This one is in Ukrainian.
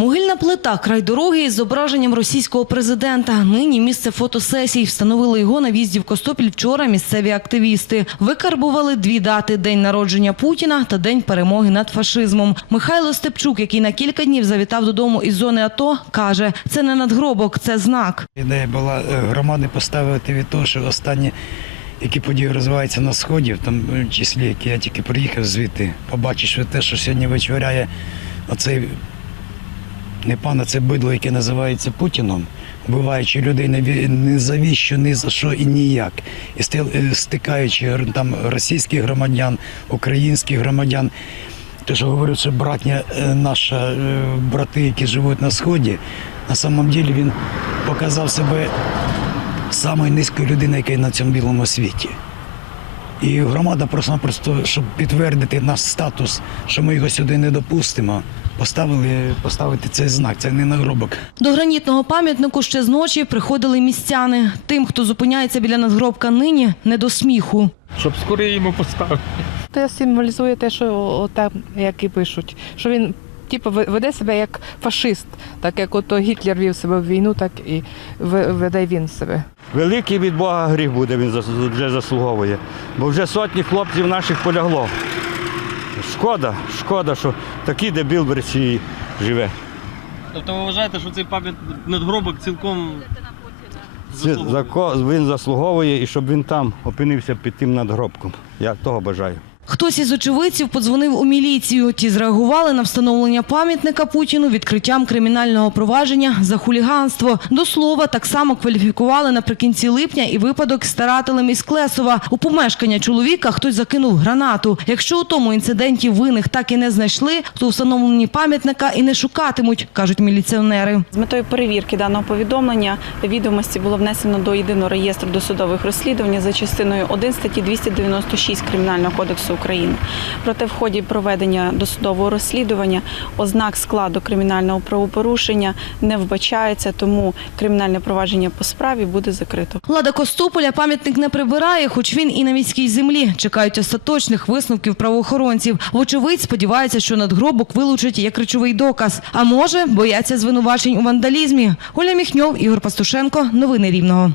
Могильна плита край дороги із зображенням російського президента. Нині місце фотосесій. Встановили його на в'їзді в Костопіль вчора місцеві активісти. Викарбували дві дати – день народження Путіна та день перемоги над фашизмом. Михайло Степчук, який на кілька днів завітав додому із зони АТО, каже, це не надгробок, це знак. Ідея була е, громади поставити від того, що останні, які події розвиваються на сході, в тому числі, які я тільки приїхав звідти, побачиш що те, що сьогодні вичворяє оцей не пан, а це бидло, яке називається Путіном, вбиваючи людей не за віщо, ні за що і ніяк. І е, стикаючи там російських громадян, українських громадян. Те, що говорять, що братня е, наша, е, брати, які живуть на сході, на самом ділі він показав себе самою низькою людиною, яка на цьому білому світі. І громада просто-напросто, щоб підтвердити наш статус, що ми його сюди не допустимо, поставили поставити цей знак. Це не нагробок. До гранітного пам'ятнику ще з ночі приходили містяни. Тим, хто зупиняється біля надгробка нині, не до сміху. щоб скоріше йому поставити. Це символізує те, що отак, як і пишуть, що він типу, веде себе як фашист, так як ото Гітлер вів себе в війну, так і веде він себе. Великий від Бога гріх буде, він вже заслуговує. Бо вже сотні хлопців наших полягло. Шкода, шкода, що такий дебіл в Росії живе. Тобто ви вважаєте, що цей пам'ят надгробок цілком заслуговує? Він заслуговує і щоб він там опинився під тим надгробком. Я того бажаю. Хтось із очевидців подзвонив у міліцію. Ті зреагували на встановлення пам'ятника Путіну відкриттям кримінального провадження за хуліганство. До слова, так само кваліфікували наприкінці липня і випадок з старателем із Клесова. У помешкання чоловіка хтось закинув гранату. Якщо у тому інциденті винних так і не знайшли, то у встановленні пам'ятника і не шукатимуть, кажуть міліціонери. З метою перевірки даного повідомлення відомості було внесено до єдиного реєстру досудових розслідувань за частиною 1 статті 296 Кримінального кодексу України. Проте в ході проведення досудового розслідування ознак складу кримінального правопорушення не вбачається, тому кримінальне провадження по справі буде закрито. Влада Костополя пам'ятник не прибирає, хоч він і на міській землі. Чекають остаточних висновків правоохоронців. Вочевидь, сподіваються, що надгробок вилучать як речовий доказ. А може, бояться звинувачень у вандалізмі. Оля Міхньов, Ігор Пастушенко. Новини Рівного.